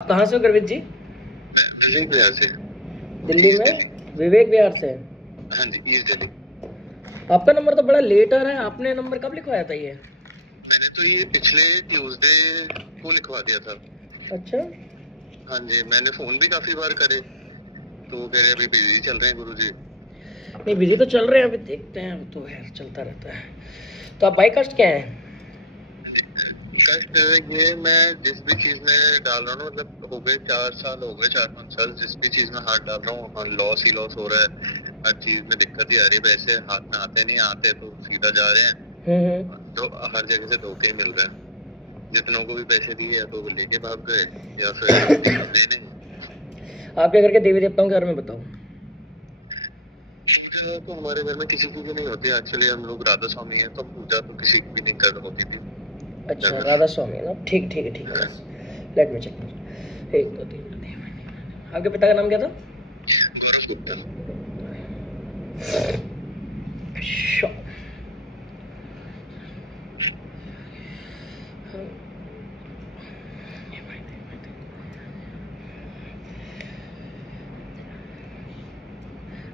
कहाँ से हो गुरमीत जी? दिल्ली बिहार से। दिल्ली ईस्ट में दिल्ली। विवेक विहार से। हाँ जी, ईस्ट दिल्ली। आपका नंबर तो बड़ा लेट आ रहा है, आपने नंबर कब लिखवाया था ये? मैंने तो ये पिछले ट्यूसडे को लिखवा दिया था। अच्छा, हाँ जी, मैंने फोन भी काफी बार करे तो कह रहे अभी बिजी चल रहे हैं गुरुजी। नहीं बिजी तो चल रहे हैं, अभी देखते हैं, अब तो है चलता रहता है। तो आप बाई कास्ट क्या है? कष्ट ये मैं जिस भी चीज में डाल रहा हूँ, मतलब हो गए 4 साल, हो गए 4-5 साल, जिस भी चीज में हाथ डाल रहा हूँ हाँ, लॉस ही लॉस हो रहा है। हर चीज में दिक्कत ही आ रही है, पैसे हाथ में आते नहीं, आते तो सीधा जा रहे हैं। तो हर जगह से धोखे मिल रहे हैं। जितनों को भी पैसे दिए या तो वो लेके भाग गए या फिर दे नहीं। आपके घर के देवी देवताओं के बारे में बताओ। पूजा तो हमारे घर में किसी की भी नहीं होती। एक्चुअली हम लोग राधा स्वामी हैं, तो पूजा तो किसी की भी नहीं कर होती थी। अच्छा, राधा स्वामी ना, ठीक ठीक है ठीक है। Let me check. एक दो तीन। आपके पिता का नाम क्या था? गौरव गुप्ता। Sure.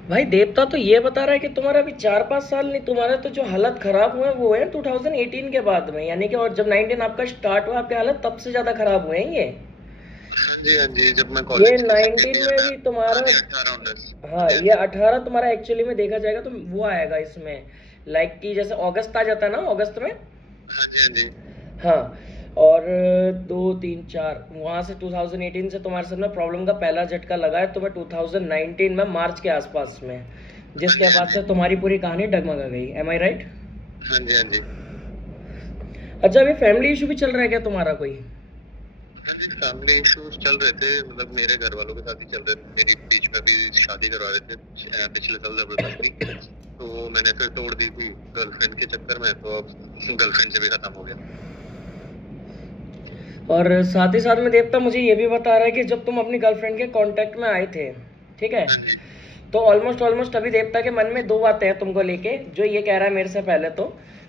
भाई देवता तो ये बता रहा है कि तुम्हारा अभी 4-5 साल नहीं, तुम्हारा तो जो हालत खराब हुए हैं वो है 2018 के बाद में, यानी कि और जब 19 आपका स्टार्ट हुआ आपके हालत तब से ज्यादा खराब हुए हैं ये। हाँ जी, जब मैं ये कॉलेज 19 में भी तुम्हारा, 18-19। हाँ ये 18 तुम्हारा एक्चुअली में देखा जाएगा तो वो आएगा इसमें, लाइक कि जैसे अगस्त आ जाता है ना, अगस्त में। हाँ जी, हाँ जी। हाँ, और 2 3 4 वहां से 2018 से तुम्हारे साथ में प्रॉब्लम का पहला झटका लगा है तुम्हें 2019 में मार्च के आसपास में, जिसके बाद से तुम्हारी पूरी कहानी डगमगा गई। एम आई राइट? हाँ जी, हाँ जी। अच्छा, अभी फैमिली इशू भी चल रहा है क्या तुम्हारा कोई? हाँ जी, फैमिली इश्यूज चल रहे थे, मतलब मेरे घर वालों के साथ ही चल रहे थे। मेरी बीच में भी शादी करवा रहे थे पिछले साल जबरदस्ती, तो मैंने फिर तोड़ दी थी गर्लफ्रेंड के चक्कर में, तो अब गर्लफ्रेंड से भी खत्म हो गया। और साथ ही साथ में देवता मुझे ये भी बता रहा है कि जब तुम अपनी गर्लफ्रेंड के कांटेक्ट में आए थे, ठीक है, हाँ जी, तो ऑलमोस्ट अभी देवता के मन में दो बातें हैं तुमको लेके, जो ये कह रहा है मेरे से पहले तो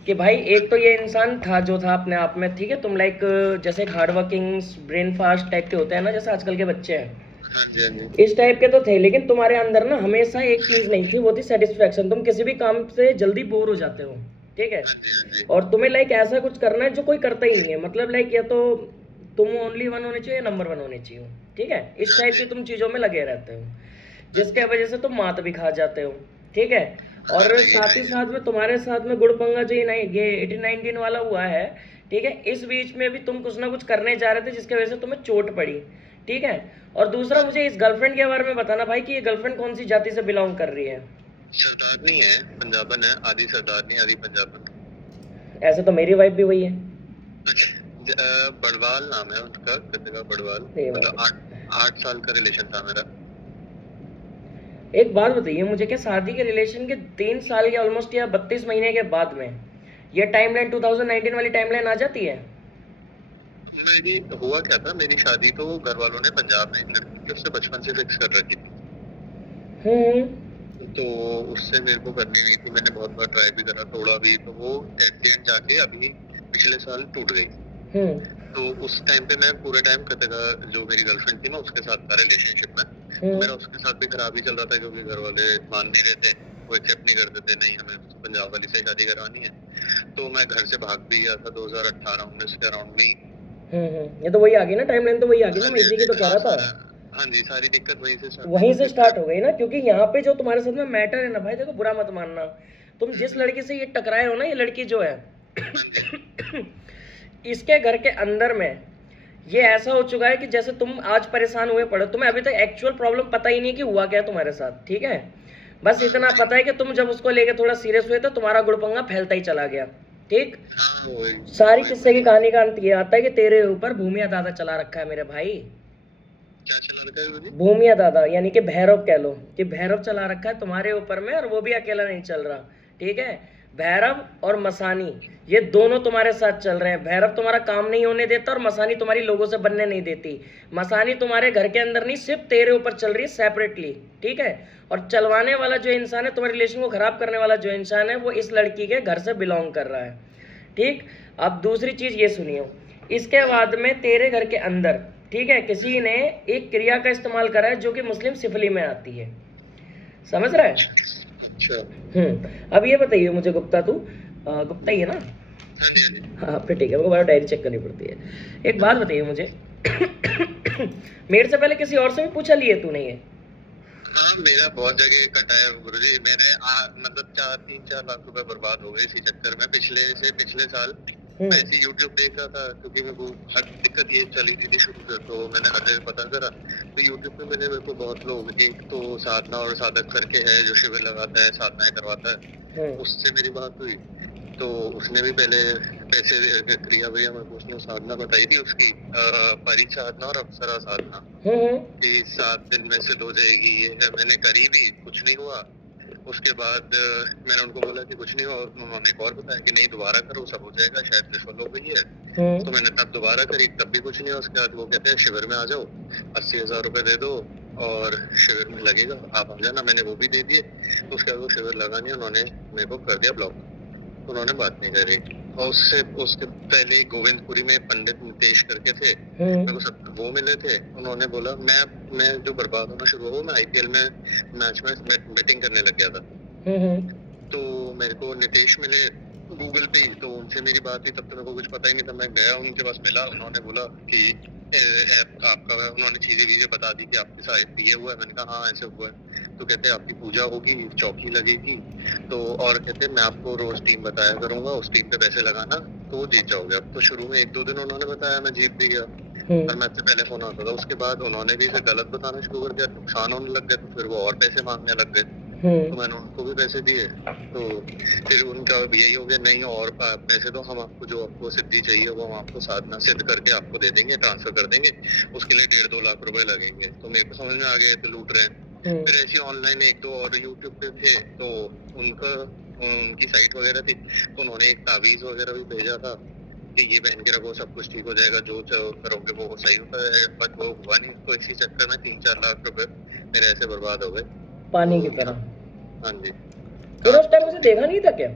कि भाई एक तो ये इंसान था जो था अपने आप में, ठीक है, तुम लाइक जैसे एक hard working brain fast type के होते हैं ना, जैसे आजकल के बच्चे हैं, हाँ जी, हाँ जी। इस टाइप के तो थे, लेकिन तुम्हारे अंदर ना हमेशा एक चीज नहीं थी, वो थी सेटिस्फेक्शन। तुम किसी भी काम से जल्दी बोर हो जाते हो, ठीक है, हाँ जी, हाँ जी। और तुम्हें लाइक ऐसा कुछ करना है जो कोई करता ही नहीं है, मतलब लाइक या तो तुम ओनली वन होने चाहिए या नंबर वन होने चाहिए, ठीक है, इस टाइप की तुम चीजों में लगे रहते हो, जिसके वजह से तुम मात भी खा जाते हो, ठीक है। और साथ ही साथ में तुम्हारे साथ में गुड़ पंगा जो ये 18-19 वाला हुआ है, ठीक है, इस बीच में भी तुम कुछ ना कुछ करने जा रहे थे जिसकी वजह से तुम्हें चोट पड़ी, ठीक है। और दूसरा मुझे इस गर्लफ्रेंड के बारे में बताना भाई कि ये गर्लफ्रेंड कौन सी जाति से बिलोंग कर रही है? सरदारनी है, पंजाबन है, आधी सरदारनी आधी पंजाबन। ऐसे तो मेरी वाइफ भी वही है। बड़वाल नाम है उसका, गदगा बड़वाल। सही बात मतलब है। 8 साल का रिलेशन था मेरा। एक बात बताइए मुझे, क्या शादी के रिलेशन के 3 साल या ऑलमोस्ट या 32 महीने के बाद में ये टाइमलाइन 2019 वाली टाइमलाइन आ जाती है? मेरी हुआ क्या था, मेरी शादी तो घर वालों ने पंजाब में एक लड़की थी उससे बचपन से फिक्स कर रखी थी, तो उससे मेरे को करनी नहीं थी। मैंने बहुत बार ट्राई भी करा, तोड़ा भी, तो वो एट द एंड जाके अभी पिछले साल टूट गई। तो उस टाइम पे मैं पूरे टाइम कतेगा जो मेरी गर्लफ्रेंड थी ना उसके साथ था रिलेशनशिप में, तो मेरा उसके साथ भी खराब ही चल रहा था, क्योंकि घर वाले मान नहीं रहे थे, वो एक्सेप्ट नहीं करते थे, नहीं हमें पंजाब वाली से शादी करवानी है। तो मैं घर से भाग भी गया था 2018-19 के अराउंड में ही। ये तो वही आ गई ना टाइमलाइन, तो वही आ गई ना, मैं इसी की तो कह रहा था। हाँ जी, सारी दिक्कत वहीं से स्टार्ट हो गई ना, क्योंकि यहाँ पे जो तुम्हारे साथ में मैटर है ना भाई, देखो बुरा मत मानना, तुम जिस लड़की से ये टकराए हो ना, ये लड़की जो है इसके घर के अंदर में ये ऐसा हो चुका है कि जैसे तुम आज परेशान हुए पड़े, तुम्हें अभी तक एक्चुअल प्रॉब्लम पता ही नहीं कि हुआ क्या तुम्हारे साथ, ठीक है, बस इतना पता है कि तुम जब उसको लेके थोड़ा सीरियस हुए तो तुम्हारा गुड़पंगा फैलता ही चला गया, ठीक। सारी किस्से की कहानी का अंत ये आता है कि तेरे ऊपर भूमिया दादा चला रखा है मेरे भाई। क्या चला रखा है मुझे? भूमिया दादा यानी कि भैरव कह लो, कि भैरव चला रखा है तुम्हारे ऊपर में, और वो भी अकेला नहीं चल रहा, ठीक है। भैरव और मसानी ये दोनों तुम्हारे साथ चल रहे हैं। भैरव तुम्हारा काम नहीं होने देता और मसानी तुम्हारी लोगों से बनने नहीं देती। मसानी तुम्हारे घर के अंदर नहीं, सिर्फ तेरे ऊपर चल रही है सेपरेटली, ठीक है। और चलवाने वाला जो इंसान है, तुम्हारे रिलेशन को खराब करने वाला जो इंसान है, वो इस लड़की के घर से बिलोंग कर रहा है, ठीक। अब दूसरी चीज ये सुनियो, इसके बाद में तेरे घर के अंदर ठीक है, किसी ने एक क्रिया का इस्तेमाल करा है जो कि मुस्लिम सिफली में आती है, समझ रहा है? अब ये बताइए मुझे, गुप्ता तू गुप्ता ही है ना? हाँ फिर ठीक है, मेरे को डायरी चेक करनी पड़ती है। एक बात बताइए मुझे मेरे से पहले किसी और से भी पूछा लिए तूने ये? हाँ, मेरा बहुत जगह कटा है गुरुजी। मैंने मतलब 3-4 लाख रुपए बर्बाद हो गए इसी चक्कर में। पिछले साल मैं ऐसे यूट्यूब देख रहा था, क्योंकि मेरे को हर दिक्कत ये चली थी शुरू से, तो मैंने हर जगह पता करा। तो यूट्यूब पे मेरे को बहुत लोग, एक तो साधना और साधक करके है जो शिविर लगाता है, साधनाएं करवाता है, उससे मेरी बात हुई। तो उसने भी पहले पैसे क्रिया भैया मेरे को उसने साधना बताई थी उसकी, परी साधना और अप्सरा साधना, कि 7 दिन में से हो जाएगी। ये है, मैंने करी भी, कुछ नहीं हुआ। उसके बाद मैंने उनको बोला कि कुछ नहीं हुआ, उन्होंने एक और बताया कि नहीं दोबारा करो, सब हो जाएगा, शायद रिश्वत हो गई है। तो मैंने तब दोबारा करी, तब भी कुछ नहीं हुआ। उसके बाद वो कहते हैं शिविर में आ जाओ, 80,000 रुपए दे दो और शिविर में लगेगा, आप आ जाना। मैंने वो भी दे दिए। तो उसके बाद वो शिविर लगा नहीं, उन्होंने मेरे को कर दिया ब्लॉक, उन्होंने बात नहीं करी। और उसके पहले गोविंदपुरी में पंडित नितेश करके थे, मेरे को सब वो मिले थे। उन्होंने बोला मैं जो बर्बाद होना शुरू हुआ, मैं आईपीएल में मैच में बैटिंग करने लग गया था। तो मेरे को नितेश मिले गूगल पे, तो उनसे मेरी बात हुई। तब तो मेरे को कुछ पता ही नहीं था। मैं गया उनके पास, मिला, उन्होंने बोला कि आपका, उन्होंने चीजें बता दी कि आपके साथ ये हुआ है। मैंने कहा हाँ ऐसे हुआ है। तो कहते आपकी पूजा होगी, चौकी लगेगी, तो और कहते मैं आपको रोज टीम बताया करूंगा, उस टीम पे पैसे लगाना तो वो जीत जाओगे। अब तो शुरू में 1-2 दिन उन्होंने बताया, मैं जीत भी गया, और मैच से पहले फोन आता था। उसके बाद उन्होंने भी फिर गलत बताना शुरू कर दिया, नुकसान होने लग गया, तो फिर वो और पैसे मांगने लग गए। तो मैंने उनको भी पैसे दिए। तो फिर उनका यही हो गया, नहीं और पैसे दो, हम आपको जो आपको सिद्धि चाहिए वो हम आपको साधना सिद्ध करके आपको दे देंगे, ट्रांसफर कर देंगे, उसके लिए 1.5-2 लाख रुपए लगेंगे। तो मेरे को समझ में आ गया तो लूट रहे हैं। फिर ऐसी ऑनलाइन 1-2 और यूट्यूब पे थे, तो उनकी साइट वगैरह थी, तो उन्होंने एक तावीज वगैरह भी भेजा था कि ये पहन के रखो, सब कुछ ठीक हो जाएगा, जो करोगे वो सही होता है। बट वो हुआ नहीं। तो इसी चक्कर में 3-4 लाख रुपए मेरे ऐसे बर्बाद हो गए पानी की तरह। हाँ जी। तो उस टाइम मुझे देखा नहीं था क्या?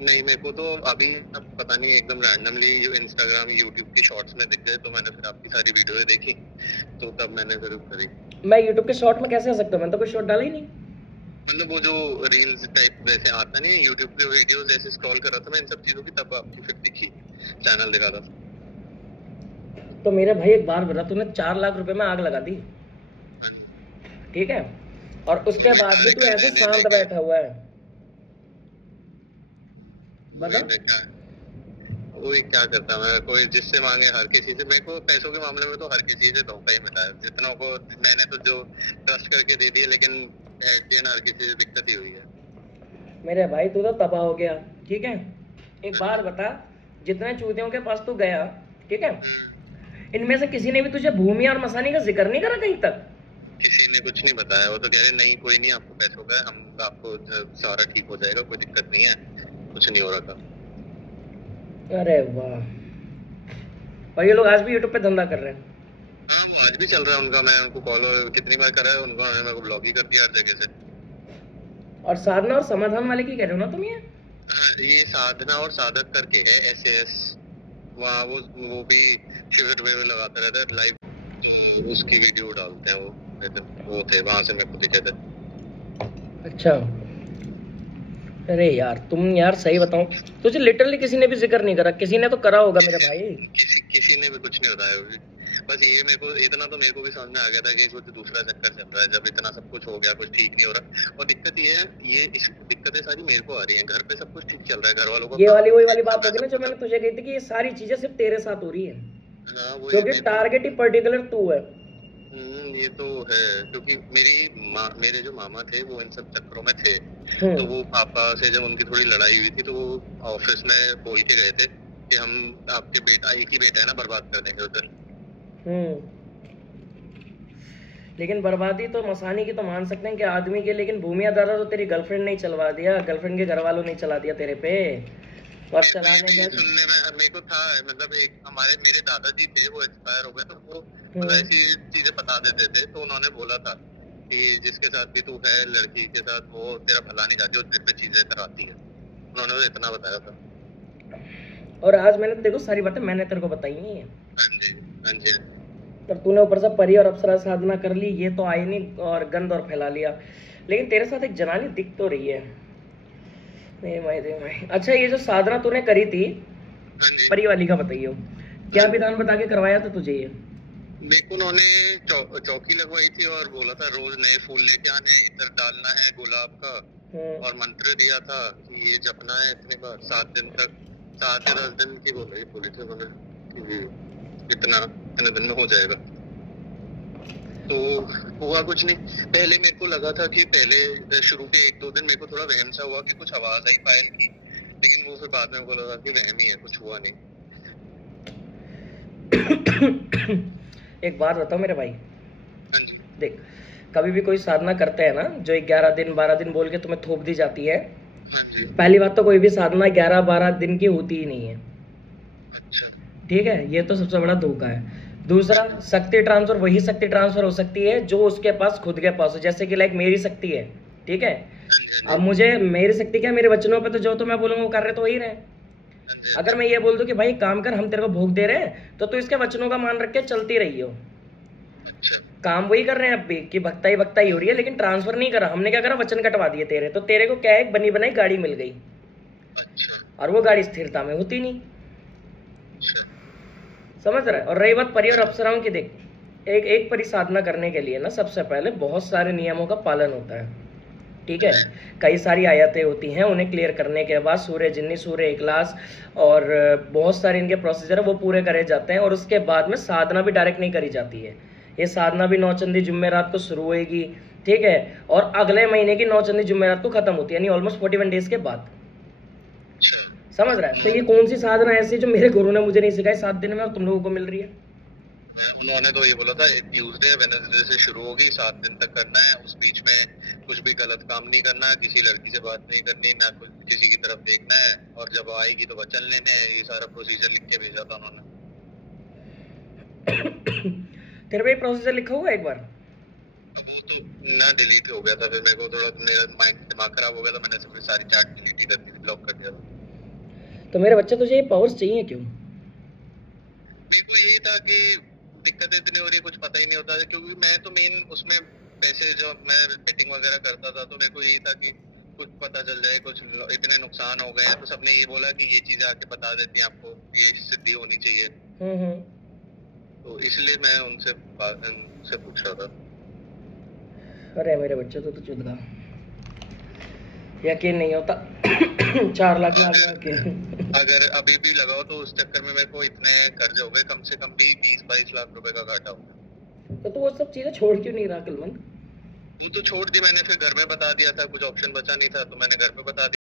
नहीं, मेरे को तो अभी अब पता नहीं, एकदम रैंडमली जो इंस्टाग्राम यूट्यूब की शॉर्ट्स में दिख गए, तो मैंने फिर आपकी सारी वीडियो देखी, तो तब मैंने फिर करी। मैं यूट्यूब के शॉर्ट में कैसे आ सकता हूँ? मैंने तो कोई शॉर्ट डाला ही नहीं। मतलब वो जो रील्स टाइप वैसे आता नहीं है यूट्यूब पे, वीडियोस ऐसे स्क्रॉल कर रहा था मैं इन सब चीजों की, तब आपकी फिर दिखी, चैनल दिखा था। तो मेरे भाई एक बार बता, तूने 4 लाख रुपए में आग लगा दी, ठीक है, और उसके बाद भी तू ऐसे शांत बैठा हुआ है, बता वही क्या करता मैं, कोई जिससे मांगे हर किसी से। मेरे को पैसों के मामले में तो हर किसी से धोखा ही मिला है। जितनों को मैंने तो जो ट्रस्ट करके दे दिए, लेकिन हर किसी से दिक्कत ही हुई है। मेरे भाई तू तो तबाह हो गया, ठीक है। एक बात बता, जितने चूतियों के पास तू गया, ठीक है, इनमें से किसी ने भी तुझे भूमि और मसानी का जिक्र नहीं करा कहीं तक? किसी ने कुछ नहीं बताया। वो तो कह रहे नहीं कोई नहीं, आपको पैसों का हम आपको सारा ठीक हो जाएगा, कोई दिक्कत नहीं है, कुछ नहीं हो रहा था। अरे वाह, और ये लोग आज भी यूट्यूब पे धंधा कर रहे हैं? हाँ, वो आज भी चल रहा है उनका। मैं उनको कॉल कितनी बार करा है, उनको मेरे को ब्लॉक ही कर दिया हर जगह से। और साधना और समाधान वाले की कह रहे हो ना तुम? ये साधना और साधक करके है, SAS, वहाँ वो भी शिविर में लगाता रहता है लाइव, तो उसकी वीडियो डालते हैं वो थे, वहां से मेरे को दिखे थे। अच्छा, अरे यार तुम यार सही बताऊं, तुझे लिटरली किसी ने भी जिक्र नहीं करा? किसी ने तो करा होगा मेरे भाई। किसी ने भी कुछ नहीं बताया। बस ये मेरे को इतना तो मेरे को भी समझ में आ गया था कि कुछ दूसरा चक्कर चल रहा है। जब इतना सब कुछ हो गया, कुछ ठीक नहीं हो रहा, और दिक्कत ये है, दिक्कतें सारी मेरे को आ रही हैं। घर पे सब कुछ ठीक चल रहा है, घर वालों को। ये वाली वही वाली बात होगी ना जो मैंने तुझे कही थी कि ये सारी चीजें सिर्फ तेरे साथ हो रही है, क्योंकि टारगेट ही पर्टिकुलर तू है। ये तो है, क्योंकि मेरे जो मामा थे वो इन सब चक्करों में थे। तो वो पापा से जब उनकी थोड़ी लड़ाई हुई थी, तो वो ऑफिस में बोल के गए थे कि हम आपके बेटा, एक ही बेटा है ना, बर्बाद कर देंगे उधर। लेकिन बर्बादी तो मसानी की तो मान सकते हैं कि आदमी के, लेकिन भूमिया दादा तो तेरी गर्लफ्रेंड नहीं चलवा दिया, गर्लफ्रेंड के घर वालों नहीं चला दिया तेरे पे। और चलाने का सुनने में मेरे को था, मतलब एक मेरे दादाजी थे, वो एक्सपायर हो गए, तो वो ऐसी चीजें बता देते थे। तो उन्होंने बोला था कि जिसके साथ भी तू है, लड़की के साथ, वो तेरा भला नहीं चाहती, वो तेरे पे चीजें कराती है। उन्होंने इतना बताया था। और आज मैंने देखो सारी बातें मैंने तेरे को बताई नहीं है। हाँ जी, हाँ जी। पर तूने ऊपर से परी और अप्सरा साधना कर ली, ये तो आई नहीं और गंद और फैला लिया। लेकिन तेरे साथ एक जनानी दिख तो रही है। नहीं। अच्छा, ये जो साधना तूने करी थी परी वाली का बताइए, क्या विधान बता के करवाया था तुझे ये? मेरे को उन्होंने चौकी लगवाई थी और बोला था रोज नए फूल लेके आने, इधर डालना है गुलाब का, और मंत्र दिया था कि ये जपना है इतने बार 7 दिन तक, 7 या 10 दिन की बोली थी उन्होंने कि इतने दिन में हो जाएगा। तो हुआ कुछ नहीं। पहले मेरे को लगा था कि पहले शुरू के 1-2 दिन मेरे को थोड़ा वहम सा हुआ कि कुछ आवाज आई पायल की, लेकिन वो फिर बाद में मेरे को लगा कि वहम ही है, कुछ हुआ नहीं। एक बात बताओ मेरे भाई, देख कभी भी कोई साधना करते हैं ना, जो 11 दिन 12 दिन बोल के तुम्हें थोप दी जाती है, पहली बात तो कोई भी साधना 11-12 दिन की होती ही नहीं है, ठीक है? ये तो सबसे बड़ा धोखा है। दूसरा, शक्ति ट्रांसफर वही शक्ति ट्रांसफर हो सकती है जो उसके पास खुद के पास हो, जैसे कि लाइक मेरी शक्ति है, ठीक है? अब मुझे मेरी शक्ति क्या, मेरे वचनों पे तो जो तो मैं बोलूंगा वो कर रहे तो वही रहे। अगर मैं ये बोल दूं कि भाई काम कर, हम तेरे को भोग दे रहे हैं, तो तू इसके वचनों का मान रख के चलती रही हो। काम वही कर रहे हैं अब भी कि भक्ताई हो रही है, लेकिन ट्रांसफर नहीं करा। हमने क्या करा, वचन कटवा दिए तेरे। तो तेरे को क्या है, एक बनी बनाई गाड़ी मिल गई, और वो गाड़ी स्थिरता में होती नहीं, समझ रहा है? और रही बात परी और अप्सराओं की, देख एक परी साधना करने के लिए ना सबसे पहले बहुत सारे नियमों का पालन होता है, ठीक है? कई सारी आयतें होती हैं, उन्हें क्लियर करने के बाद सूर्य जिन्नी, सूर्य इखलास और बहुत सारे इनके प्रोसीजर है वो पूरे करे जाते हैं, और उसके बाद में साधना भी डायरेक्ट नहीं करी जाती है। ये साधना भी नौचंदी जुम्मेरात को शुरू होएगी, ठीक है? और अगले महीने की नौचंदी जुम्मेरात को खत्म होती है, यानी ऑलमोस्ट 41 डेज के बाद, समझ रहा है? तो ये कौन सी साधना ऐसी जो मेरे गुरु ने मुझे नहीं सिखाई 7 दिन में और तुम लोगों को मिल रही है? उन्होंने तो ये बोला था ट्यूसडे वेडनेसडे से शुरू होगी, 7 दिन तक करना है, उस बीच में कुछ भी गलत काम नहीं करना, किसी लड़की से बात नहीं करनी, ना कुछ किसी की तरफ देखना है, और जब आएगी तो वचन लेने हैं। ये सारा प्रोसीजर लिख के भेजा था उन्होंने। तेरे पे प्रोसीजर लिखा हुआ एक बार? वो तो ना डिलीट हो गया था, फिर मेरे को थोड़ा मेरा दिमाग खराब हो गया था, मैंने सब सारी चैट डिलीट कर दी, ब्लॉक कर दिया था। तो मेरे बच्चे तुझे ये पावर्स चाहिए क्यों? मेरे को यही था कि दिक्कत इतनी हो रही है, कुछ पता ही नहीं होता, क्योंकि मैं तो मेन उसमें पैसे जो मैं बेटिंग वगैरह करता था, तो मेरे को यही था कि कुछ पता चल जाए, कुछ इतने नुकसान हो गए हैं, तो सबने ये बोला कि ये चीजें आके बता देती हैं आपको, ये सिद्धि होनी चाहिए। तो इसलिए मैं उनसे पूछ रहा था। अरे मेरे बच्चे तो चुदगा, यकीन नहीं होता। 4 लाख के अगर अभी भी लगाओ तो उस चक्कर में मेरे को इतने कर्ज हो गए, कम से कम भी 20-22 लाख रुपए का घाटा हो गया। तो वो सब चीजें छोड़ क्यों नहीं रहा कलवंत? वो तो छोड़ दी मैंने, फिर घर में बता दिया था, कुछ ऑप्शन बचा नहीं था तो मैंने घर पे बता दिया।